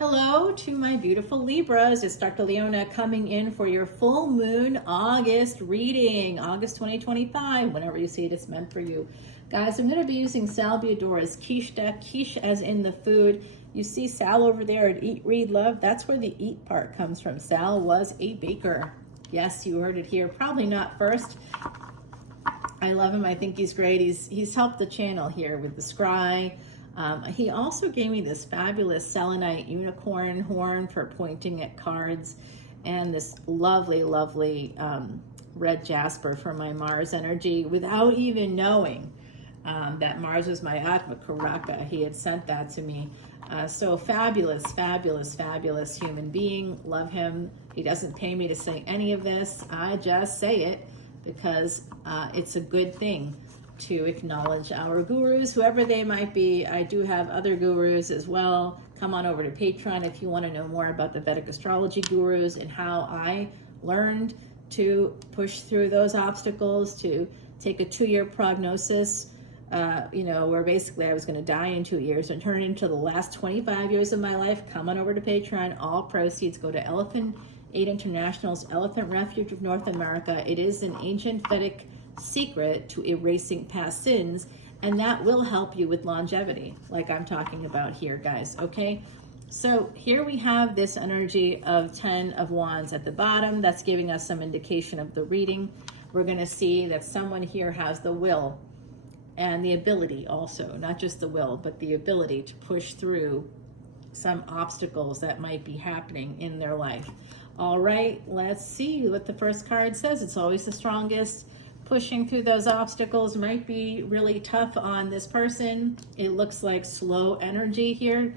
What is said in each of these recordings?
Hello to my beautiful Libras. It's Dr. Leona coming in for your full moon August reading, August 2025. Whenever you see it, it's meant for you. Guys, I'm going to be using Salviadora's quiche deck, quiche as in the food. You see Sal over there at Eat, Read, Love. That's where the eat part comes from. Sal was a baker. Yes, you heard it here. Probably not first. I love him. I think he's great. He's helped the channel here with the scry. He also gave me this fabulous selenite unicorn horn for pointing at cards, and this lovely, lovely red jasper for my Mars energy without even knowing that Mars was my Atma Karaka. He had sent that to me. So fabulous, fabulous, fabulous human being. Love him. He doesn't pay me to say any of this. I just say it because it's a good thing to acknowledge our gurus, whoever they might be. I do have other gurus as well. Come on over to Patreon if you want to know more about the Vedic Astrology gurus and how I learned to push through those obstacles, to take a 2-year prognosis, where basically I was going to die in 2 years and turn into the last 25 years of my life. Come on over to Patreon. All proceeds go to Elephant Aid International's Elephant Refuge of North America. It is an ancient Vedic secret to erasing past sins, and that will help you with longevity, like I'm talking about here, guys. Okay, so here we have this energy of 10 of Wands at the bottom. That's giving us some indication of the reading. We're going to see that someone here has the will and the ability also, not just the will, but the ability to push through some obstacles that might be happening in their life. All right, let's see what the first card says. It's always the strongest. Pushing through those obstacles might be really tough on this person. It looks like slow energy here.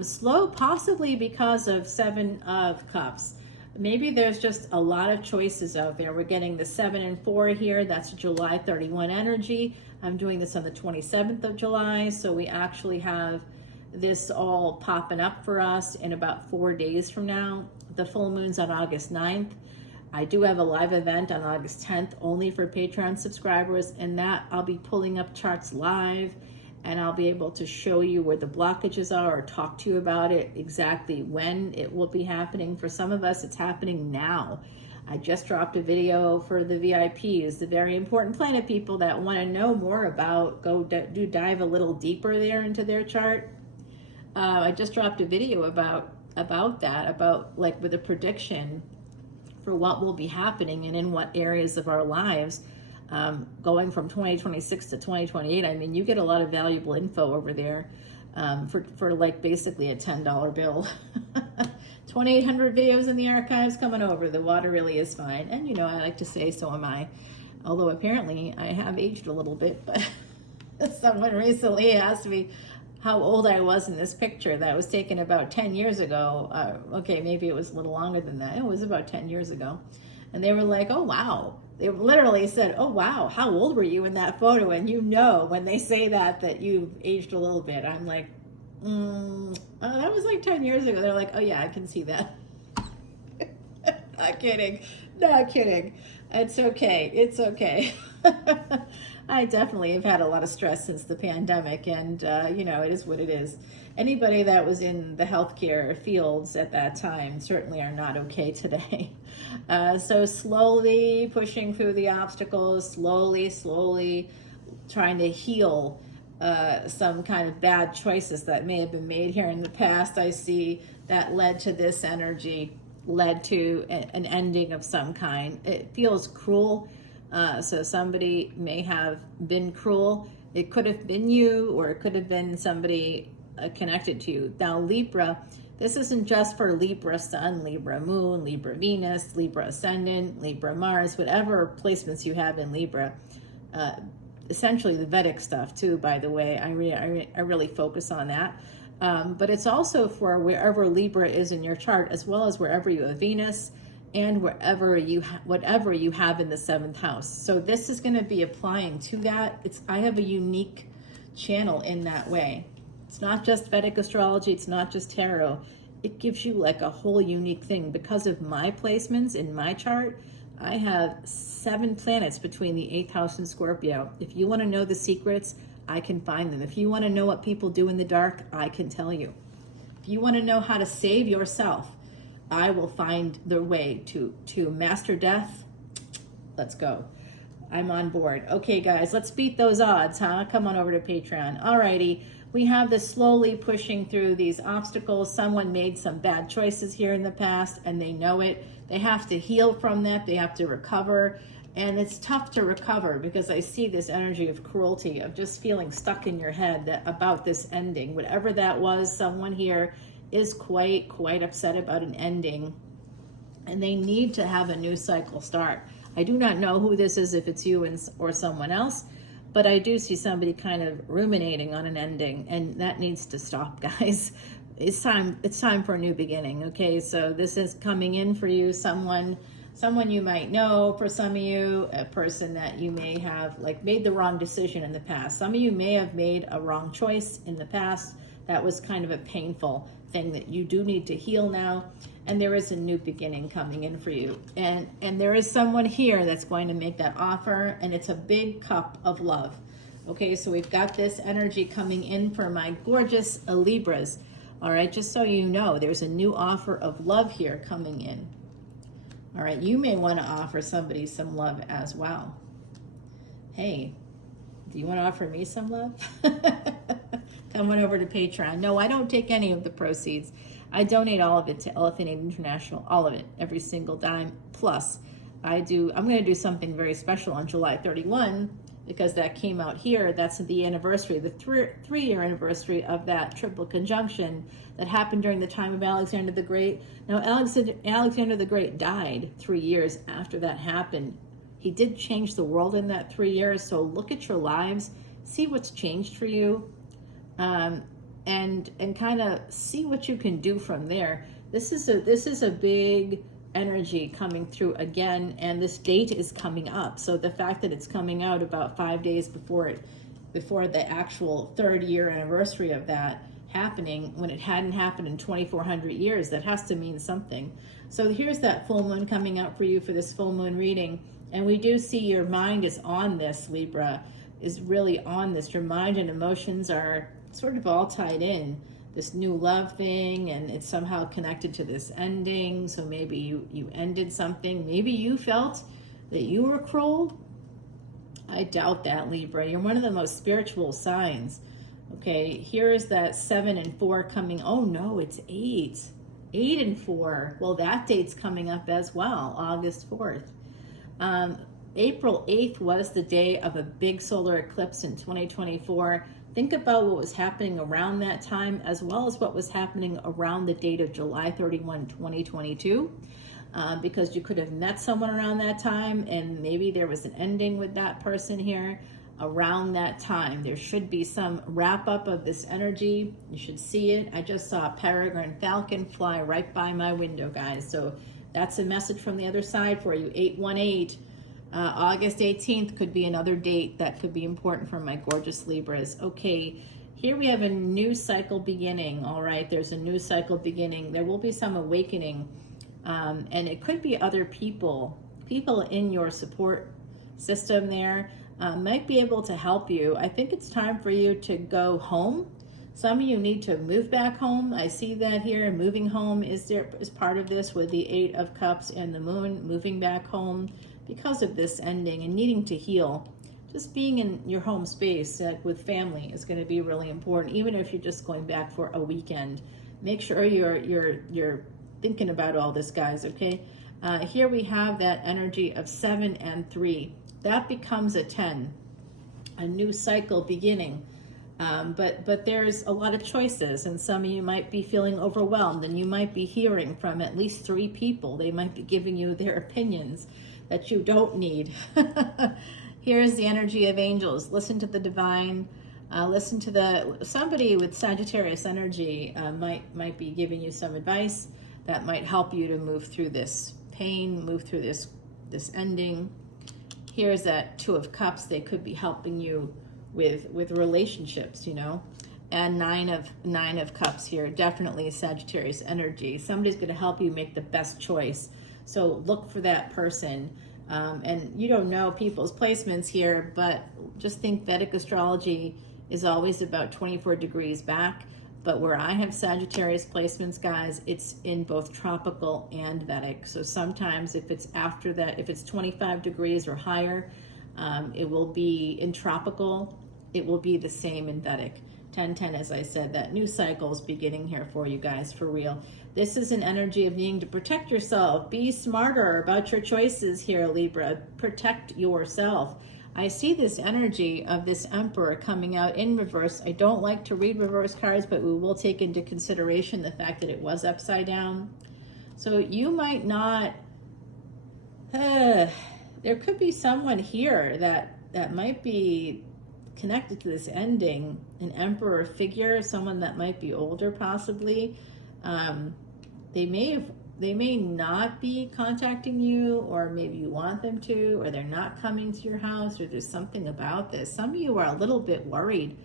Slow possibly because of 7 of Cups. Maybe there's just a lot of choices out there. We're getting the 7 and 4 here. That's July 31 energy. I'm doing this on the 27th of July. So we actually have this all popping up for us in about 4 days from now. The full moon's on August 9th. I do have a live event on August 10th only for Patreon subscribers, and that I'll be pulling up charts live, and I'll be able to show you where the blockages are or talk to you about it, exactly when it will be happening. For some of us, it's happening now. I just dropped a video for the VIPs, the very important planet people that want to know more about, dive a little deeper there into their chart. I just dropped a video about that, about like with a prediction for what will be happening and in what areas of our lives, going from 2026 to 2028. I mean, you get a lot of valuable info over there for like basically a $10 bill. 2,800 videos in the archives coming over. The water really is fine. And I like to say, so am I. Although apparently I have aged a little bit, but someone recently asked me how old I was in this picture that was taken about 10 years ago. Okay, maybe it was a little longer than that. It was about 10 years ago. And they were like, oh, wow. They literally said, oh, wow, how old were you in that photo? And when they say that you've aged a little bit, I'm like, that was like 10 years ago. They're like, oh, yeah, I can see that. Not kidding. Not kidding. It's okay. It's okay. I definitely have had a lot of stress since the pandemic, and it is what it is. Anybody that was in the healthcare fields at that time certainly are not okay today. So slowly pushing through the obstacles, slowly trying to heal some kind of bad choices that may have been made here in the past. I see that led to this energy, led to an ending of some kind. It feels cruel. So somebody may have been cruel. It could have been you, or it could have been somebody connected to you. Now, Libra, this isn't just for Libra Sun, Libra Moon, Libra Venus, Libra Ascendant, Libra Mars, whatever placements you have in Libra. Essentially the Vedic stuff too, by the way. I really focus on that. But it's also for wherever Libra is in your chart, as well as wherever you have Venus, and whatever you have in the 7th house. So this is going to be applying to that. I have a unique channel in that way. It's not just Vedic astrology. It's not just tarot. It gives you like a whole unique thing. Because of my placements in my chart, I have 7 planets between the 8th house and Scorpio. If you want to know the secrets, I can find them. If you want to know what people do in the dark, I can tell you. If you want to know how to save yourself, I will find the way to master death. Let's go. I'm on board. Okay, guys, let's beat those odds, huh? Come on over to Patreon. Alrighty, we have this slowly pushing through these obstacles. Someone made some bad choices here in the past, and they know it. They have to heal from that. They have to recover. And it's tough to recover because I see this energy of cruelty, of just feeling stuck in your head about this ending. Whatever that was, someone here is quite upset about an ending, and they need to have a new cycle start. I do not know who this is, if it's you or someone else, but I do see somebody kind of ruminating on an ending, and that needs to stop, guys. It's time for a new beginning. Okay, so this is coming in for you, someone you might know. For some of you, a person that you may have like made the wrong decision in the past. Some of you may have made a wrong choice in the past. That was kind of a painful thing that you do need to heal now, and there is a new beginning coming in for you, and there is someone here that's going to make that offer, and it's a big cup of love. Okay, so we've got this energy coming in for my gorgeous Libras. All right, just so you know, there's a new offer of love here coming in. All right, you may want to offer somebody some love as well. Hey, do you want to offer me some love? Come on over to Patreon. No, I don't take any of the proceeds. I donate all of it to Elephant Aid International, all of it, every single dime. Plus, I'm going to do something very special on July 31, because that came out here. That's the anniversary, the three-year anniversary of that triple conjunction that happened during the time of Alexander the Great. Now, Alexander the Great died 3 years after that happened. He did change the world in that 3 years, so look at your lives, see what's changed for you, and kind of see what you can do from there. This is a big energy coming through again, and this date is coming up. So the fact that it's coming out about 5 days before the actual 3rd-year anniversary of that happening, when it hadn't happened in 2,400 years, that has to mean something. So here's that full moon coming out for you for this full moon reading, and we do see your mind is on this, Libra, is really on this. Your mind and emotions are sort of all tied in. This new love thing, and it's somehow connected to this ending. So maybe you ended something. Maybe you felt that you were cruel. I doubt that, Libra. You're one of the most spiritual signs. Okay, here is that 7 and 4 coming. Oh no, it's 8. 8 and 4. Well, that date's coming up as well, August 4th. April 8th was the day of a big solar eclipse in 2024. Think about what was happening around that time, as well as what was happening around the date of July 31, 2022, because you could have met someone around that time, and maybe there was an ending with that person here around that time. There should be some wrap up of this energy. You should see it. I just saw a peregrine falcon fly right by my window, guys. So that's a message from the other side for you. 818. August 18th could be another date that could be important for my gorgeous Libras. Okay, here we have a new cycle beginning. All right, there's a new cycle beginning. There will be some awakening, and it could be other people in your support system there might be able to help you. I think it's time for you to go home. Some of you need to move back home. I see that here. Moving home is part of this with the 8 of Cups and the moon, moving back home because of this ending and needing to heal. Just being in your home space with family is going to be really important, even if you're just going back for a weekend. Make sure you're thinking about all this, guys, okay? Here we have that energy of 7 and 3. That becomes a 10, a new cycle beginning. But there's a lot of choices, and some of you might be feeling overwhelmed, and you might be hearing from at least 3 people. They might be giving you their opinions that you don't need. Here's the energy of angels. Listen to the divine. Listen to somebody with Sagittarius energy might be giving you some advice that might help you to move through this pain, move through this ending. Here's that 2 of Cups. They could be helping you with relationships, you know. And 9 of Cups here, definitely Sagittarius energy. Somebody's going to help you make the best choice. So look for that person. And you don't know people's placements here, but just think Vedic astrology is always about 24 degrees back. But where I have Sagittarius placements, guys, it's in both tropical and Vedic. So sometimes if it's after that, if it's 25 degrees or higher, it will be in tropical. It will be the same in Vedic. 1010, as I said, that new cycle is beginning here for you guys, for real. This is an energy of needing to protect yourself. Be smarter about your choices here, Libra. Protect yourself. I see this energy of this Emperor coming out in reverse. I don't like to read reverse cards, but we will take into consideration the fact that it was upside down. So you might not, there could be someone here that might be connected to this ending, an Emperor figure, someone that might be older possibly. They may not be contacting you, or maybe you want them to, or they're not coming to your house, or there's something about this. Some of you are a little bit worried.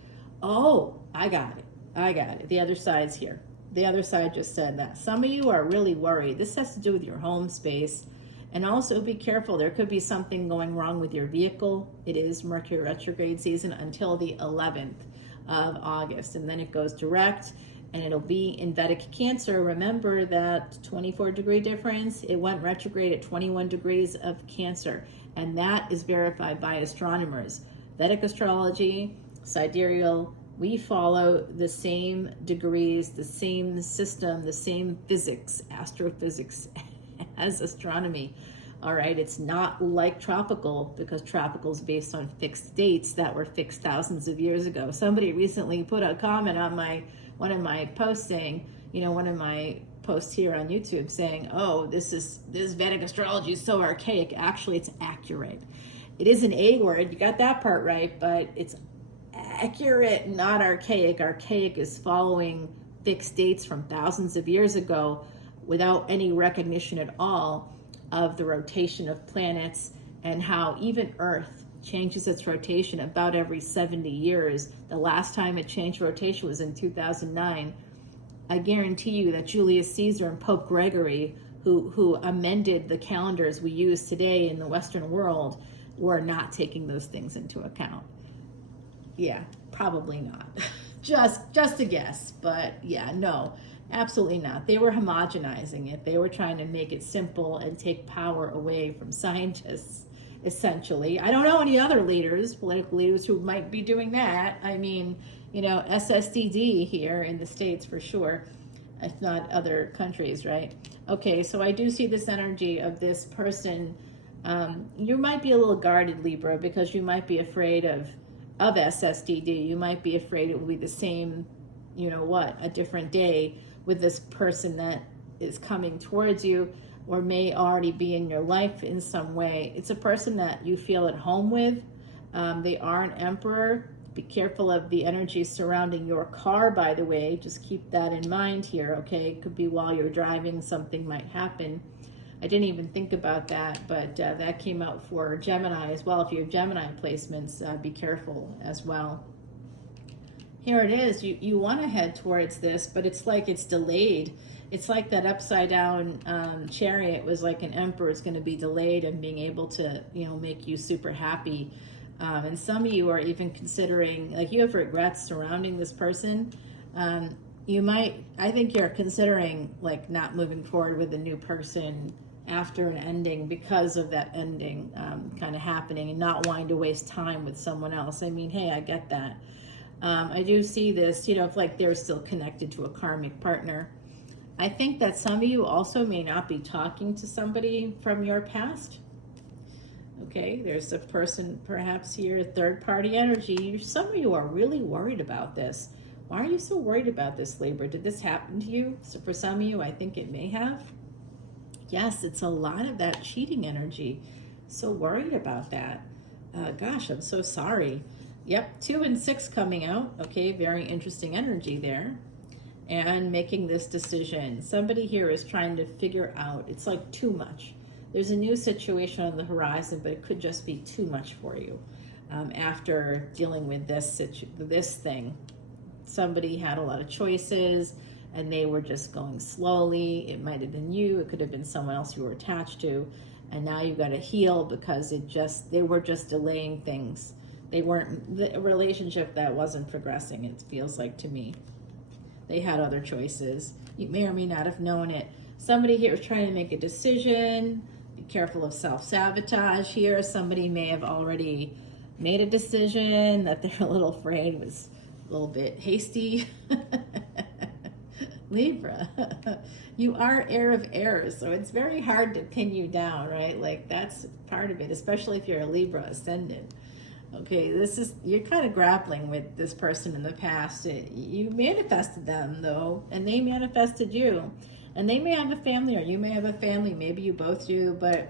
Oh, I got it. The other side's here. The other side just said that. Some of you are really worried. This has to do with your home space. And also be careful. There could be something going wrong with your vehicle. It is Mercury retrograde season until the 11th of August. And then it goes direct, and it'll be in Vedic Cancer. Remember that 24-degree difference. It went retrograde at 21 degrees of Cancer. And that is verified by astronomers. Vedic Astrology, sidereal, we follow the same degrees, the same system, the same physics, astrophysics, as astronomy. All right, it's not like tropical, because tropical is based on fixed dates that were fixed thousands of years ago. Somebody recently put a comment on one of my posts saying, one of my posts here on YouTube saying, oh, this Vedic astrology is so archaic. Actually, it's accurate. It is an A word, you got that part right, but it's accurate, not archaic. Archaic is following fixed dates from thousands of years ago, without any recognition at all of the rotation of planets, and how even Earth changes its rotation about every 70 years. The last time it changed rotation was in 2009. I guarantee you that Julius Caesar and Pope Gregory, who amended the calendars we use today in the Western world, were not taking those things into account. Yeah, probably not. just a guess, but yeah, no. Absolutely not. They were homogenizing it. They were trying to make it simple and take power away from scientists, essentially. I don't know any other leaders, political leaders, who might be doing that. I mean, SSDD here in the States for sure, if not other countries, right? Okay, so I do see this energy of this person. You might be a little guarded, Libra, because you might be afraid of SSDD. You might be afraid it will be the same, a different day with this person that is coming towards you, or may already be in your life in some way. It's a person that you feel at home with. They are an Emperor. Be careful of the energy surrounding your car, by the way. Just keep that in mind here, okay? It could be while you're driving, something might happen. I didn't even think about that, but that came out for Gemini as well. If you have Gemini placements, be careful as well. Here it is. You want to head towards this, but it's like it's delayed. It's like that upside down chariot was like an emperor. It's going to be delayed and being able to, make you super happy. And some of you are even considering, like, you have regrets surrounding this person. I think you're considering like not moving forward with a new person after an ending, because of that ending kind of happening, and not wanting to waste time with someone else. I mean, hey, I get that. I do see this, if like they're still connected to a karmic partner. I think that some of you also may not be talking to somebody from your past. Okay, there's a person perhaps here, third-party energy. Some of you are really worried about this. Why are you so worried about this, Libra? Did this happen to you? So for some of you, I think it may have. Yes, it's a lot of that cheating energy. So worried about that. Gosh, I'm so sorry. Yep, 2 and 6 coming out. Okay, very interesting energy there. And making this decision. Somebody here is trying to figure out, it's like too much. There's a new situation on the horizon, but it could just be too much for you after dealing with this thing. Somebody had a lot of choices and they were just going slowly. It might have been you, it could have been someone else you were attached to, and now you got to heal because they were just delaying things. They weren't a relationship that wasn't progressing, it feels like to me. they had other choices. You may or may not have known it. Somebody here is trying to make a decision. Be careful of self-sabotage here. Somebody may have already made a decision that they're a little afraid was a little bit hasty. Libra, you are heir of heirs, so it's very hard to pin you down, right? Like, that's part of it, especially if you're a Libra ascendant. Okay, you're kind of grappling with this person in the past. You manifested them, though, and they manifested you. And they may have a family, or you may have a family, maybe you both do, but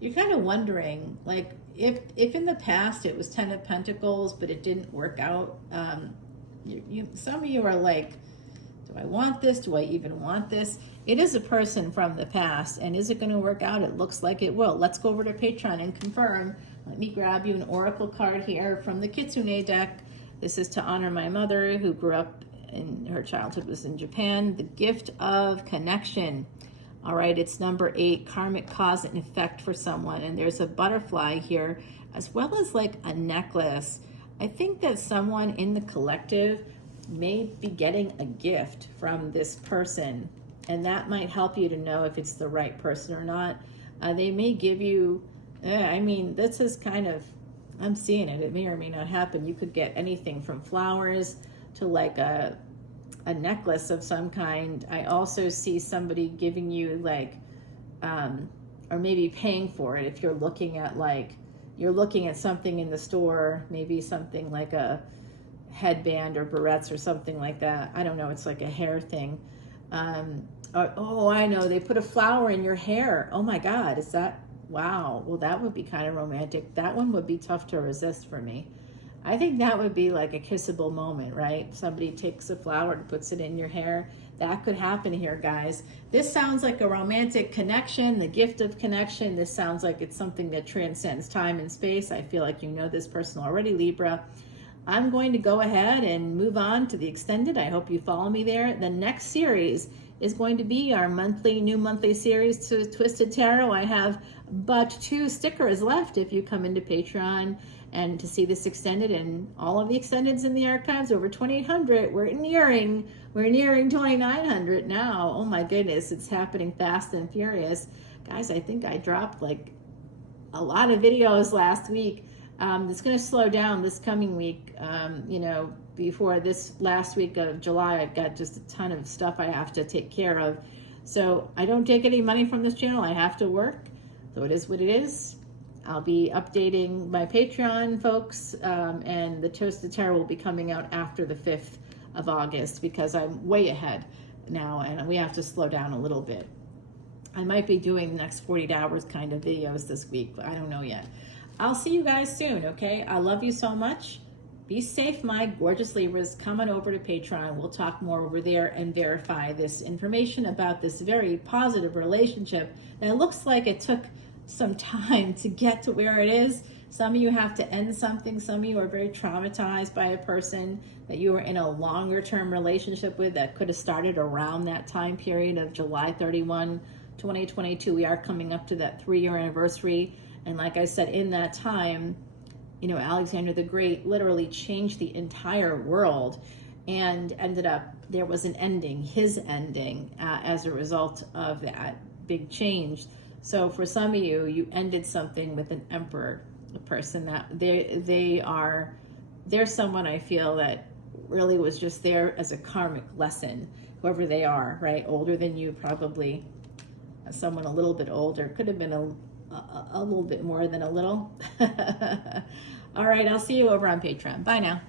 you're kind of wondering, like, if in the past it was 10 of Pentacles, but it didn't work out, some of you are like, do I want this? Do I even want this? It is a person from the past, and is it going to work out? It looks like it will. Let's go over to Patreon and confirm. Let me grab you an oracle card here from the Kitsune deck. This is to honor my mother, who grew up in her childhood was in Japan. The gift of connection. All right, it's number 8, karmic cause and effect for someone. And there's a butterfly here, as well as like a necklace. I think that someone in the collective may be getting a gift from this person, and that might help you to know if it's the right person or not. They may give you, I mean, this is kind of, I'm seeing it. It may or may not happen. You could get anything from flowers to like a necklace of some kind. I also see somebody giving you like, or maybe paying for it. If you're looking at you're looking at something in the store, maybe something like a headband or barrettes or something like that. I don't know. It's like a hair thing. Oh, I know. They put a flower in your hair. Oh my God. Is that, wow. Well, that would be kind of romantic. That one would be tough to resist for me. I think that would be like a kissable moment, right? Somebody takes a flower and puts it in your hair. That could happen here, guys. This sounds like a romantic connection, the gift of connection. This sounds like it's something that transcends time and space. I feel like you know this person already, Libra. I'm going to go ahead and move on to the extended. I hope you follow me there. The next series is going to be our new monthly series to Twisted Tarot. I have but 2 stickers left if you come into Patreon and to see this extended, and all of the extendeds in the archives, over 2,800. We're nearing 2,900 now. Oh my goodness, it's happening fast and furious. Guys, I think I dropped like a lot of videos last week. It's going to slow down this coming week. Before this last week of July, I've got just a ton of stuff I have to take care of. So I don't take any money from this channel. I have to work. So it is what it is. I'll be updating my Patreon folks, and the Twisted Tarot will be coming out after the 5th of August because I'm way ahead now and we have to slow down a little bit. I might be doing the next 48 hours kind of videos this week, but I don't know yet. I'll see you guys soon, okay? I love you so much. Be safe, my gorgeous Libras. Come on over to Patreon. We'll talk more over there and verify this information about this very positive relationship that looks like it took some time to get to where it is. Some of you have to end something. Some of you are very traumatized by a person that you were in a longer term relationship with that could have started around that time period of July 31, 2022. We are coming up to that 3-year anniversary. And like I said, in that time, Alexander the Great literally changed the entire world, and ended up, there was an ending, his ending, as a result of that big change. So for some of you, you ended something with an emperor, a person that they're someone I feel that really was just there as a karmic lesson, whoever they are, right? Older than you, probably someone a little bit older, could have been a little bit more than a little. All right, I'll see you over on Patreon. Bye now.